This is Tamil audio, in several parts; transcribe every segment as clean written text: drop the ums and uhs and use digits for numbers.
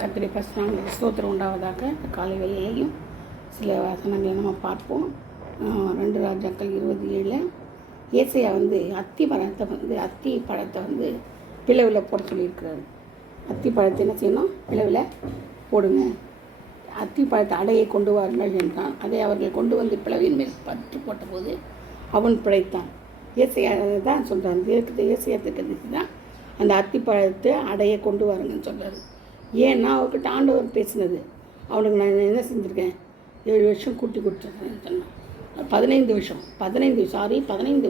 கர்த்தருடைய பரிசுத்த ஸ்தோத்திரம் உண்டாவதாக. இந்த காலை வேளையிலையும் சில வசனங்களை நம்ம பார்ப்போம். 2 ராஜாக்கள் 27 ஏசையா அத்தி பழத்தை பிளவில் போட சொல்லியிருக்கிறாரு. அத்தி பழத்தை என்ன செய்யணும்? பிளவில் போடுங்க. அத்தி பழத்தை அடையை கொண்டு வாருங்கள் என்றான். அதை அவர்கள் கொண்டு வந்து பிளவின் மேல் பற்று போட்டபோது அவன் பிழைத்தான். ஏசையா தான் சொல்கிறான். ஏசையா திட்டத்துக்கு தான் அந்த அத்தி பழத்தை அடையை கொண்டு வாருங்கன்னு சொல்கிறாரு. ஏன்னா அவர்கிட்ட ஆண்டவர் பேசினது. அவனுக்கு நான் என்ன செஞ்சுருக்கேன்? 7 வருஷம் கூட்டி கொடுத்துருக்கேன்னு சொன்னான். 15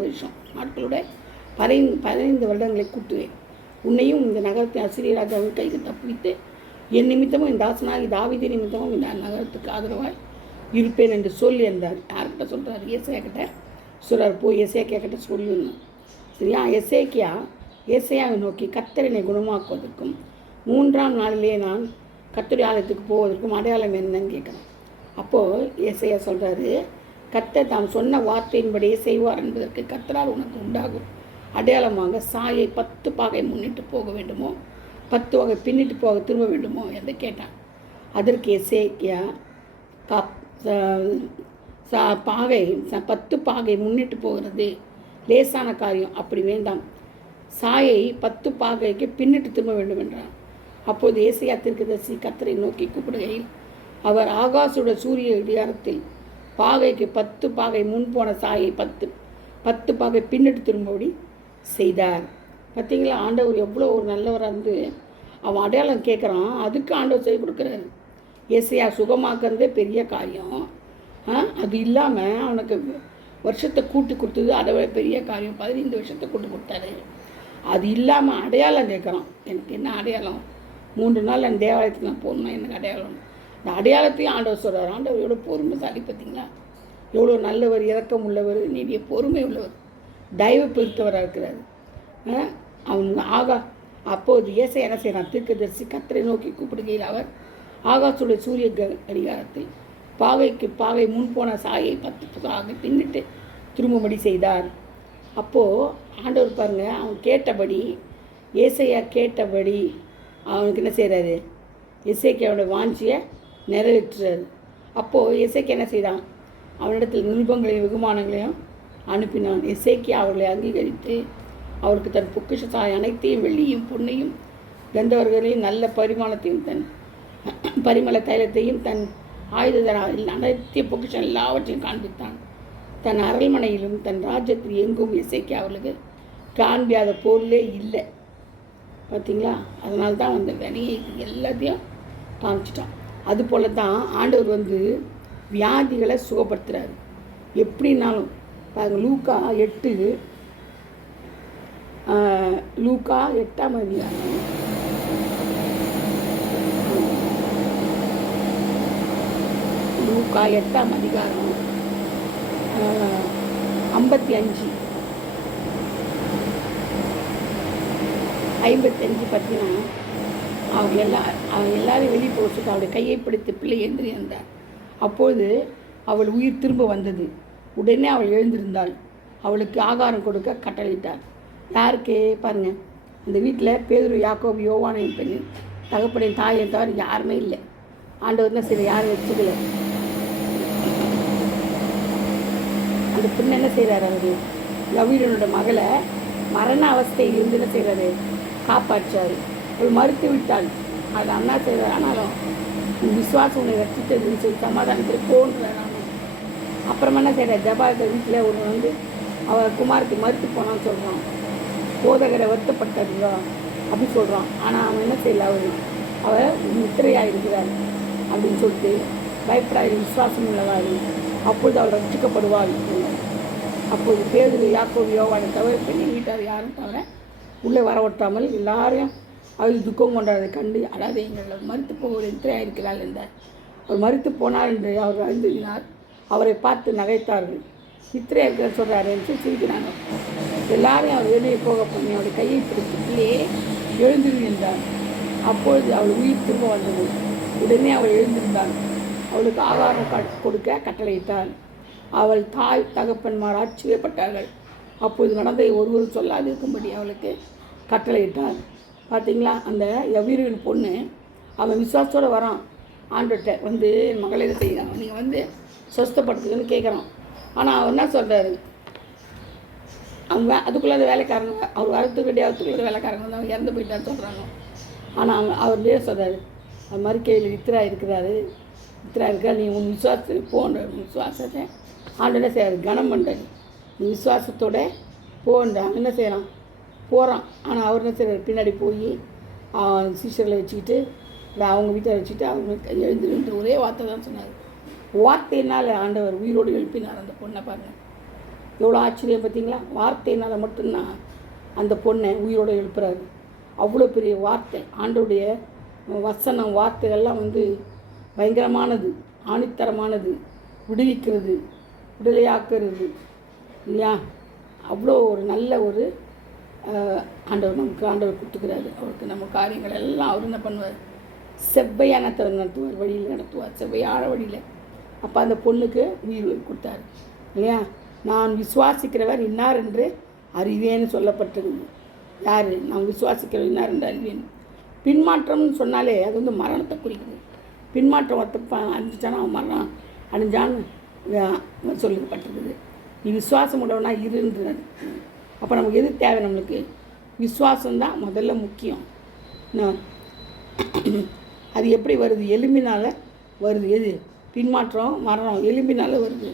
வருஷம் நாட்களோட 15 வருடங்களை கூட்டுவேன். உன்னையும் இந்த நகரத்தை அசிரிய ராஜாவின் கைக்கு தப்பித்து என் நிமித்தமும் இந்த தாசனாகி தாவீது நிமித்தமும் இந்த நகரத்துக்கு ஆதரவாய் இருப்பேன் என்று சொல்லி என்றார். யார்கிட்ட சொல்கிறார்? ஏசையா கிட்ட சொல்கிறார். போய் ஏசையா கிட்ட சொல்லணும். சரியா? ஏசையாவை நோக்கி கர்த்தரினை குணமாக்குவதற்கும் 3ஆம் நாளிலே நான் கர்த்தருடைய ஆலயத்துக்கு போவதற்கும் அடையாளம் என்னன்னு கேட்குறேன். அப்போது ஏசையா சொல்கிறாரு, கர்த்தர் தாம் சொன்ன வார்த்தையின்படியே செய்வார் என்பதற்கு கர்த்தரால் உனக்கு உண்டாகும் அடையாளமாக சாயை 10 பாகை முன்னிட்டு போக வேண்டுமோ 10 வகை பின்னிட்டு போக திரும்ப வேண்டுமோ என்று கேட்டான். அதற்கு எசேக்கியா 10 பாகை முன்னிட்டு போகிறது லேசான காரியம், அப்படி வேண்டாம், சாயை 10 பாகைக்கு பின்னிட்டு திரும்ப வேண்டும் என்றான். அப்போது ஏசையா தீர்க்கதரிசி கர்த்தரை நோக்கி கூப்பிடுகையில் அவர் ஆகாசோட சூரிய இடியாரத்தில் பாகைக்கு 10 பாகை முன்போன சாயை 10 பாகை பின்னிட்டு திரும்பபடி செய்தார். பார்த்தீங்களா? ஆண்டவர் எவ்வளோ ஒரு நல்லவராக அவன் அடையாளம் கேட்குறான். அதுக்கு ஆண்டவர் செய்து கொடுக்குறாரு. ஏசையா சுகமாக்குறதே பெரிய காரியம். அது இல்லாமல் அவனுக்கு வருஷத்தை கூட்டி கொடுத்தது அதை விட பெரிய காரியம். 15 வருஷத்தை கூட்டி கொடுத்தாரு. அது இல்லாமல் அடையாளம் கேட்குறான். எனக்கு என்ன அடையாளம்? 3 நாள் அந்த தேவாலயத்துக்கு நான் போகணுன்னா எனக்கு அடையாளம். இந்த அடையாளத்தையும் ஆண்டவர் சொல்கிறார். ஆண்டவர் எவ்வளோ பொறுமைசாலி பார்த்தீங்களா? எவ்வளோ நல்லவர், இரக்கம் உள்ளவர், நீடிய பொறுமை உள்ளவர், தயவு பெருத்தவராக இருக்கிறார். அவன் அப்போது ஏசையா என்ன செய்கிறான்? தீர்க்கதரிசி கர்த்தரை நோக்கி கூப்பிடுகையில் அவர் ஆகாசுடைய சூரிய கடிகாரத்தில் பாகைக்கு பாகை முன்போன சாயை 10 பாகை பின்னிட்டு திரும்பும்படி செய்தார். அப்போது ஆண்டவர் பாருங்கள், அவன் கேட்டபடி, ஏசையா கேட்டபடி அவனுக்கு என்ன செய்கிறாரு? எசேக்கியாவோட வாஞ்சியை நிறைவேற்றுறாரு. அப்போது எசேக்கியா என்ன செய்தான்? அவனிடத்தில் நிருபங்களையும் வெகுமானங்களையும் அனுப்பினான். எசேக்கியா அவர்களை அங்கீகரித்து அவருக்கு தன் பொக்கிஷ சாய் அனைத்தையும் வெள்ளியும் பொன்னையும் கந்தவர்களையும் நல்ல பரிமள தைலத்தையும் தன் ஆயுத அனைத்திய பொக்கிஷம் எல்லாவற்றையும் காண்பித்தான். தன் அரண்மனையிலும் தன் ராஜ்யத்தில் எங்கும் எசேக்கியா அவர்களுக்கு காண்பியாத பொருளே இல்லை. பார்த்தீங்களா? அதனால தான் வினையை எல்லாத்தையும் காமிச்சிட்டான். அதுபோல தான் ஆண்டவர் வியாதிகளை சுகப்படுத்துகிறாரு. எப்படின்னாலும் பாருங்கள், லூக்கா 8ஆம் அதிகாரம் 55 பார்த்தீங்கன்னா அவங்க எல்லாரும் வெளியே போச்சுட்டு அவளுடைய கையை பிடித்து பிள்ளை எழுந்திருந்தார். அப்பொழுது அவள் உயிர் திரும்ப வந்தது. உடனே அவள் எழுந்திருந்தாள். அவளுக்கு ஆகாரம் கொடுக்க கட்டளையிட்டார். யாருக்கு? பாருங்கள், இந்த வீட்டில் பேதுரு, யாக்கோபு, யோவானின் பெண்ணின் தகப்பனின் தாயை தவிர யாருமே இல்லை. ஆண்டவர் தான் சரி யாரும் வச்சுக்கல. அந்த பெண்ணை என்ன செய்கிறார்? அவர் யவீரனோட மகளை மரண அவஸ்தையிலிருந்து என்ன செய்கிறாரு? காப்பாற்றார். அவள் மறுத்து விட்டாள். அது அண்ணா செய்வார். ஆனாலும் விசுவாசம் உன்னை ரசித்ததுன்னு சொல்லி சமாதானத்தில் போன்றார். அப்புறமா என்ன செய்கிறார்? ஜபாத வீட்டில் ஒன்று அவள் குமாரத்தை மறுத்து போனான்னு சொல்கிறான். போதகரை வருத்தப்பட்டதுங்க அப்படி சொல்கிறான். ஆனால் அவன் என்ன செய்யல, அவள் முத்திரையாக இருக்கிறாள் அப்படின்னு சொல்லிட்டு பயப்படாது, விசுவாசம் உள்ளவாள், அப்பொழுது அவள் ரட்சிக்கப்படுவாள். அப்போது பேதுரு, யாக்கோபு, யோவானை தவிர பெண்ணை வீட்டார் யாரும் தவிர உள்ளே வரவிட்டாமல் எல்லாரையும் அவள் துக்கம் கொண்டாதை கண்டு, அதாவது எங்கள் மறுத்து போக நித்திரையாக இருக்கிறாள் என்றார். அவர் மறுத்து போனார் என்று அவர் அறிந்தினார். அவரை பார்த்து நகைத்தார்கள். நித்திரையாக இருக்கிற சொல்கிறார் என்று சிரிக்கிறாங்க. எல்லாரையும் அவர் வெளியே போக பண்ணி அவருடைய கையை பிடிச்சிலே எழுந்திரு என்றார். அப்பொழுது அவள் உயிர் திரும்ப வந்தது. உடனே அவள் எழுந்திருந்தாள். அவளுக்கு ஆகாரம் கொடுக்க கட்டளையிட்டாள். அவள் தாய் தகப்பன்மார் ஆச்சரியப்பட்டார்கள். அப்போது நடந்ததை ஒருவரும் சொல்லாது இருக்கும்படி அவளுக்கு கட்டளையிட்டார். பார்த்தீங்களா? அந்த யவீரன் பொண்ணு அவன் விசுவாசத்தோடு வரான் ஆண்டுகிட்ட வந்து என் மகளை இதை செய்யலாம் நீங்கள் வந்து சொஸ்தப்படுத்துக்குன்னு கேட்குறான். ஆனால் அவர் என்ன சொல்கிறாரு, அவங்க அதுக்குள்ளே வேலைக்காரங்க அவர் வரத்துக்கு வேண்டியதுக்குள்ளே வேலைக்காரங்க வந்து அவங்க இறந்து போயிட்டான்னு சொல்கிறாங்க. ஆனால் அவர்லேயே சொல்கிறாரு, அது மாதிரி கேள்வி வித்ரா இருக்கிறாரு, வித்ரா இருக்கிறா, நீ உன் விசுவாசத்தை போன்ற விசுவாசத்தை ஆண்டோட செய்யாது கனம் பண்ணுறாரு. நீ விசுவாசத்தோட போன்ற அவன் என்ன செய்கிறான் போகிறான். ஆனால் அவர் என்ன செய்கிறார், பின்னாடி போய் சீஷர்களை வச்சுக்கிட்டு அவங்க வீட்டை வச்சுட்டு அவங்க எழுந்துருன்ற ஒரே வார்த்தை தான் சொன்னார். வார்த்தையினால் ஆண்டவர் உயிரோடு எழுப்பினார் அந்த பொண்ணை. பாருங்கள் எவ்வளோ ஆச்சரியம் பார்த்தீங்களா. வார்த்தையினால் மட்டும்தான் அந்த பொண்ணை உயிரோடு எழுப்புறாரு. அவ்வளோ பெரிய வார்த்தை ஆண்டோடைய வசனம் வார்த்தைகள்லாம் வந்து பயங்கரமானது, ஆணித்தரமானது, விடுவிக்கிறது, விடுதலையாக்குறது இல்லையா. அவ்வளோ ஒரு நல்ல ஒரு ஆண்டவர் கொடுத்துக்கிறாரு. அவருக்கு நம்ம காரியங்கள் எல்லாம் அவர் என்ன பண்ணுவார், செவ்வையான நடத்துவார், வழியில் நடத்துவார், செவ்வையான வழியில். அப்போ அந்த பொண்ணுக்கு உயிர் கொடுத்தாரு இல்லையா. நான் விசுவாசிக்கிறவர் இன்னார் என்று அறிவேன்னு சொல்லப்பட்டிருக்கு. யார், நான் விசுவாசிக்கிறவர் இன்னார் என்று அறிவேன். பின்மாற்றம்னு சொன்னாலே அது வந்து மரணத்தை குறிக்குது. பின்மாற்றம் அடைஞ்சிட்டானா அவன் மரணம் அடைஞ்சான்னு சொல்லப்பட்டிருக்குது. நீ விசுவாசம் உள்ளவனா இருன்றது. அப்போ நமக்கு எது தேவை, நம்மளுக்கு விசுவாசம்தான் முதல்ல முக்கியம். அது எப்படி வருது, எலும்பினால் வருது. எது பின்மாற்றம், மரணம் எலும்பினால் வருது.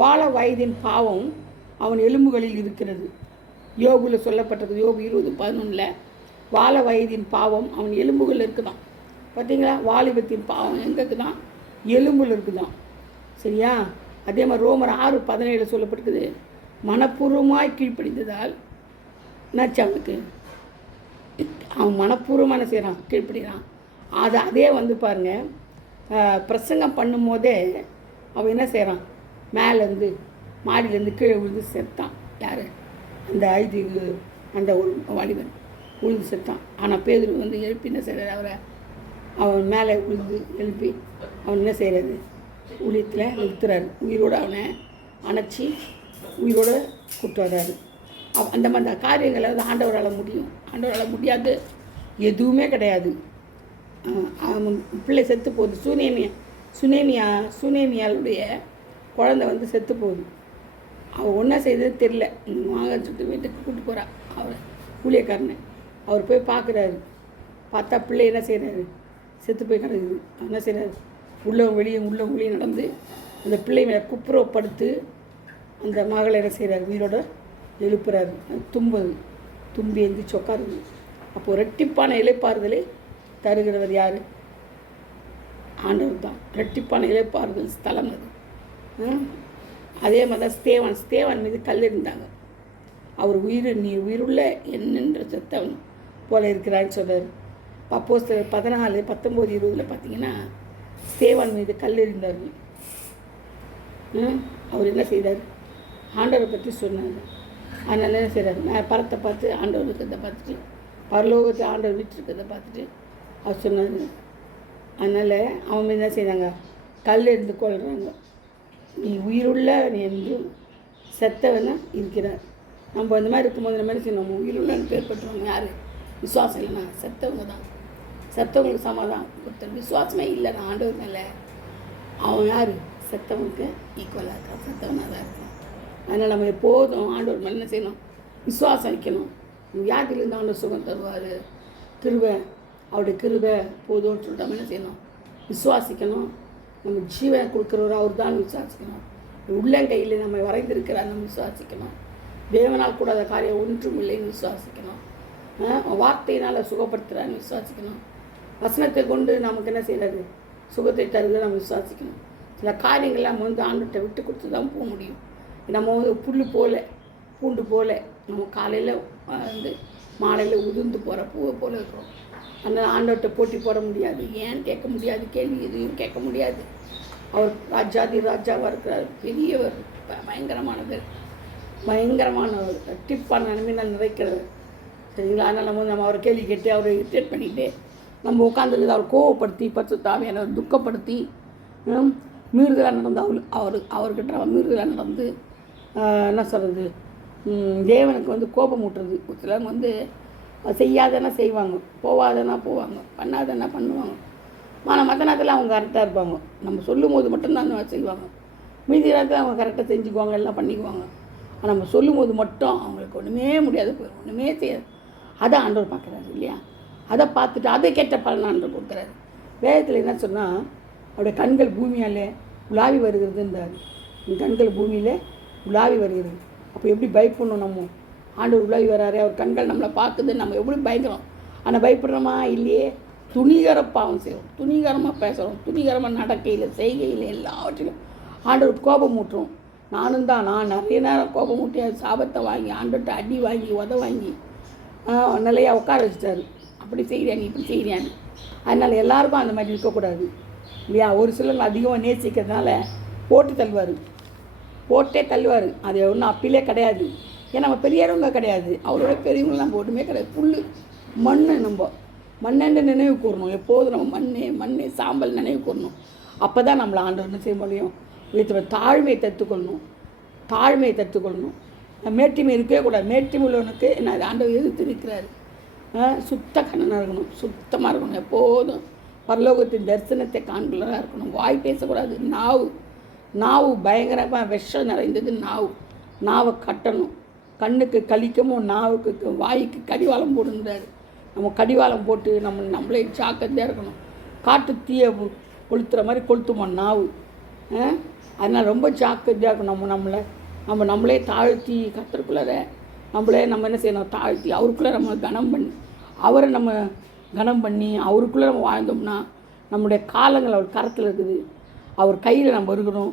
வாழ வயதின் பாவம் அவன் எலும்புகளில் இருக்கிறது. யோபுவில் சொல்லப்பட்டிருக்கு, யோபு 20:11 வாழ வயதின் பாவம் அவன் எலும்புகளில் இருக்குதான். பார்த்தீங்களா, வாலிபத்தின் பாவம் எங்கே இருக்குதான், எலும்பில் இருக்குதான். சரியா. அதே மாதிரி ரோமர் 6:17 சொல்லப்பட்டிருக்குது, மனப்பூர்வமாய் கீழ்ப்படிந்ததால் என்னாச்சு அவனுக்கு, அவன் மனப்பூர்வமான செய்கிறான், கீழ்ப்படிறான். அதே வந்து பாருங்கள், பிரசங்கம் பண்ணும்போதே அவன் என்ன செய்கிறான், மேலேருந்து மாடியிலேருந்து கீழே விழுந்து செத்தான். யார், அந்த ஒரு வாலிபன் விழுந்து செத்தான். ஆனால் பேதுரு வந்து எழுப்பி என்ன செய்கிறார், அவன் மேலே விழுந்து எழுப்பி அவன் என்ன செய்கிறது, ஊழியத்தில் நிறுத்துறாரு. உயிரோடு அவனை அணைச்சி உயிரோடு கூப்பிட்டு வர்றாரு. அந்த மாதிரி காரியங்களை வந்து ஆண்டவரால் முடியும். ஆண்டவரால் முடியாது எதுவுமே கிடையாது. பிள்ளை செத்து போகுது, சுனேமியாளுடைய குழந்தை வந்து செத்து போகுது. அவள் ஒன்றா செய்தது தெரில. வாங்க சொல்லிட்டு வீட்டுக்கு கூப்பிட்டு போகிறா அவரை, ஊழியக்காரனை. அவர் போய் பார்க்குறாரு. பார்த்தா பிள்ளை என்ன செய்கிறாரு, செத்து போய் கிடக்குது. என்ன செய்கிறாரு, உள்ளே நடந்து அந்த பிள்ளை மேலே குப்புறப்படுத்து அந்த மகளை என்ன செய்கிறார், உயிரோட எழுப்புறாரு. தும்பி எந்திரிச்சு உட்காருது. அப்போது ரெட்டிப்பான இளைப்பாறுதலை தருகிறவர் யார், ஆண்டவர் தான். ரெட்டிப்பான இளைப்பாறுதல் ஸ்தலம் அது. அதே மாதிரி தான் ஸ்தேவான் மீது கல் இருந்தாங்க. அவர் நீ உயிருள்ள என்னென்ற செத்தவன் போல இருக்கிறான்னு சொல்கிறார். அப்போஸ்தலர் 14, 19, 20 பார்த்தீங்கன்னா ஸ்தேவான் மீது கல் எறிந்தார்கள். அவர் என்ன செய்தார், ஆண்டவரை பற்றி சொன்னார். அதனால என்ன செய்கிறார், நான் பரத்தை பார்த்து ஆண்டவர் இருக்கிறத பார்த்துட்டு, பரலோகத்தை ஆண்டவர் விட்டுருக்கிறத பார்த்துட்டு அவர் சொன்னார். அதனால் அவங்க என்ன செய்தாங்க, கல் எறிந்து கொள்கிறாங்க. நீ உயிருள்ள நீ என்று செத்தவனா இருக்கிறார். நம்ம இந்த மாதிரி இருக்கும்போது இந்த மாதிரி நம்ம உயிருள்ளன்னு பேர் பெற்றுவாங்க. யார், விசுவாசம் இல்லைன்னா செத்தவங்க தான். செத்தவங்களுக்கு சமாதானம் ஒருத்தர் விசுவாசமே இல்லைன்னா ஆண்டவர் மேலே அவன் யார், செத்தவனுக்கு ஈக்குவலாக இருக்கான், செத்தவனாக தான் இருக்கான். அதனால் நம்ம எப்போதும் ஆண்டவர் மேலே என்ன செய்யணும், விசுவாசம் வைக்கணும். வியாதியிலேருந்து ஆண்டவர் சுகம் தருவார். அவருடைய கிருபை போதும்னு சொல்லிட்டு நம்ம என்ன செய்யணும், விசுவாசிக்கணும். நம்ம ஜீவனை கொடுக்குறவர் அவர் தான் விசுவாசிக்கணும். உள்ளங்கையில் நம்ம வரைந்திருக்கிறார் நம்ம விசுவாசிக்கணும். தேவனால் கூடாத காரியம் ஒன்றும் இல்லைன்னு விசுவாசிக்கணும். வார்த்தையினால் சுகப்படுத்துகிறான்னு விசுவாசிக்கணும். வசனத்தை கொண்டு நமக்கு என்ன செய்கிறது, சுகத்தை தருகிற நம்ம விசுவாசிக்கணும். சில காரியங்கள் நம்ம வந்து ஆண்டுகிட்ட விட்டு கொடுத்து தான் போக முடியும். நம்ம வந்து பூண்டு போல நம்ம காலையில் வந்து மாலையில் உதிர்ந்து போகிற பூவை போல் இருக்கிறோம். அந்த ஆண்டவர்கிட்ட போட்டி போட முடியாது, ஏன்னு கேட்க முடியாது, கேள்வி எதையும் கேட்க முடியாது. அவர் ராஜாவாக இருக்கிறார், பெரியவர், பயங்கரமானவர், டிப்பான நன்மையினால் நிறைக்கிறவர். சரிங்களா. அதனால் நம்ம அவரை கேள்வி கேட்டு அவரை இரிட்டேட் பண்ணிக்கிட்டு நம்ம உட்காந்துருக்குது அவர் கோவப்படுத்தி பரிசுத்தாவியானவரை துக்கப்படுத்தி மீறுதலாக நடந்து அவர்கிட்ட மீறுதலாக நடந்து என்ன சொல்கிறது, தேவனுக்கு வந்து கோபம் ஊட்டுறது. சிலர் வந்து செய்யாதன்னா செய்வாங்க, போவாதன்னா போவாங்க, பண்ணாதன்னா பண்ணுவாங்க. ஆனால் மற்ற நேரத்தில் அவங்க கரெக்டாக இருப்பாங்க. நம்ம சொல்லும் போது மட்டும்தான் செய்வாங்க. மீதி நேரத்தில் அவங்க கரெக்டாக செஞ்சுக்குவாங்க, எல்லாம் பண்ணிக்குவாங்க. ஆனால் நம்ம சொல்லும் போது மட்டும் அவங்களுக்கு ஒன்றுமே முடியாது, போயிடும், ஒன்றுமே செய்யாது. அதை ஆண்டவர் பார்க்குறாரு இல்லையா? அதை பார்த்துட்டு அதை கேட்ட பலன் ஆண்டவர் கொடுக்குறாரு. வேதத்தில் என்ன சொன்னால், அவருடைய கண்கள் பூமியாலே உலாவி வருகிறதுன்றார். என் கண்கள் பூமியில் உலாவி வருகிறது. அப்போ எப்படி பயப்படணும்? நம்ம ஆண்டவர் உலாவி வராரு, அவர் கண்கள் நம்மளை பார்க்குது, நம்ம எப்படி பயந்துடும்? ஆனால் பயப்படுறோமா? இல்லையே. துணிகர பாவம் செய்வோம், துணிகரமாக பேசுகிறோம், துணிகரமாக நடக்கையில் செய்கையில் எல்லாவற்றிலும் ஆண்டவர் கோபம் ஊட்டுறோம். நான் நிறைய நேரம் கோபம் ஊட்டி அது சாபத்தை வாங்கி ஆண்டவர்கிட்ட அடி வாங்கி உத வாங்கி நிலையா உட்கார வச்சுட்டாரு. அப்படி செய்கிறாங்க, இப்படி செய்கிறாங்க. அதனால் எல்லாருக்கும் அந்த மாதிரி இருக்கக்கூடாது இல்லையா? ஒரு சிலர் அதிகமாக நேசிக்கிறதுனால போட்டே தள்ளுவார். அது ஒன்றும் அப்பிலே கிடையாது. ஏன்னா நம்ம பெரியவங்க கிடையாது, அவரோட பெரியவங்க நம்ம ஒன்றுமே கிடையாது. புல் மண், நம்ம மண்ணென்று நினைவு கூறணும். எப்போதும் நம்ம மண்ணே சாம்பல் நினைவு கூறணும். அப்போ தான் நம்மளை ஆண்டவர் என்ன செய்ய முடியும்? தாழ்மையை தத்துக்கொள்ளணும். மேட்டிமை இருக்கவே கூடாது. மேட்டிமை உள்ளவனுக்கு நான் ஆண்டவர் எதிர்த்து இருக்கிறாரு. சுத்த கண்ணனாக இருக்கணும், சுத்தமாக இருக்கணும். எப்போதும் பரலோகத்தின் தரிசனத்தை காண்பவராக இருக்கணும். வாய் பேசக்கூடாது. நாவு பயங்கரமாக விஷம் நிறைந்தது. நாவை கட்டணும். கண்ணுக்கு கழிக்கமும் நாவுக்கு வாய்க்கு கடிவாளம் போடுன்றாரு. நம்ம கடிவாளம் போட்டு நம்மளே ஜாக்கிரதையாக இருக்கணும். காட்டு தீயை கொளுத்துற மாதிரி கொளுத்துமோ நாவு. அதனால் ரொம்ப ஜாக்கிரதையாக இருக்கணும். நம்மளே தாழ்த்தி கர்த்தருக்குள்ளார நம்ம என்ன செய்யணும்? தாழ்த்தி அவருக்குள்ளே நம்ம கனம் பண்ணி அவருக்குள்ளே நம்ம வாழ்ந்தோம்னா நம்முடைய காலங்கள் அவர் கரத்தில் இருக்குது. அவர் கையில் நம்ம இருக்கணும்.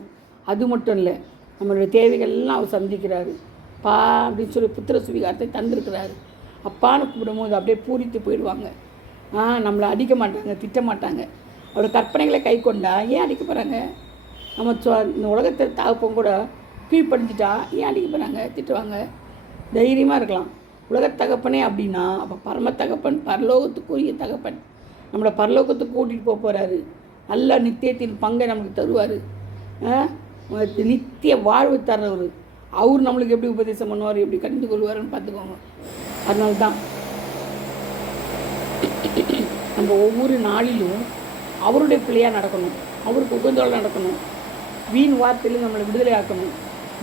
அது மட்டும் இல்லை, நம்மளுடைய தேவைகள்லாம் அவர் சந்திக்கிறாரு. அப்படின்னு சொல்லி புத்திர சுவிகாரத்தை தந்திருக்கிறாரு. அப்பான்னு கூப்பிடும்போது அப்படியே பூரித்து போயிடுவாங்க. நம்மளை அடிக்க மாட்டாங்க, திட்ட மாட்டாங்க. அவரோட கற்பனைகளை கை கொண்டா ஏன் அடிக்க போகிறாங்க? நம்ம இந்த உலகத்தில் தாப்பம் கூட கீழ்ப்படிஞ்சிட்டா ஏன் அடிக்க போகிறாங்க, திட்டுவாங்க? தைரியமாக இருக்கலாம். உலகத் தகப்பனே அப்படின்னா அப்போ பரம தகப்பன், பரலோகத்துக்குரிய தகப்பன் நம்மளை பரலோகத்துக்கு கூட்டிகிட்டு போகிறாரு. நல்ல நித்தியத்தின் பங்கை நமக்கு தருவார். நித்திய வாழ்வு தர்றவர். அவர் நம்மளுக்கு எப்படி உபதேசம் பண்ணுவார், எப்படி கடிந்து கொள்வார்னு பார்த்துக்கோங்க. அதனால தான் நம்ம ஒவ்வொரு நாளிலும் அவருடைய பிள்ளையாக நடக்கணும், அவருக்கு உகந்தோடு நடக்கணும். வீண் வார்த்தையிலும் நம்மளை விடுதலை ஆக்கணும்.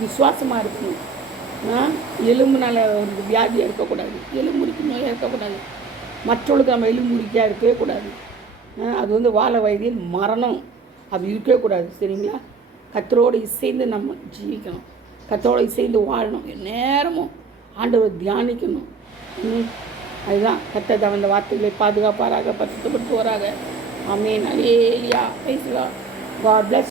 விசுவாசமாக இருக்கணும். எலும்புனால் ஒரு வியாதியாக இருக்கக்கூடாது, எலும்புரிக்கு நோயாக இருக்கக்கூடாது. மற்றவர்களுக்கு நம்ம எலும்புரிக்காக இருக்கவே கூடாது. அது வாழ வயதில் மரணம், அது இருக்கவே கூடாது. சரிங்களா? கர்த்தரோடு இசைந்து நம்ம ஜீவிக்கணும், கர்த்தரோடு இசைந்து வாழணும், நேரமும் ஆண்டவரை தியானிக்கணும். அதுதான் கர்த்தர் அந்த வார்த்தைகளை பாதுகாப்பாராக, பரிசுத்தப்படுத்துவாராக. ஆமென். அல்லேலூயா. Praise the lord. God plus.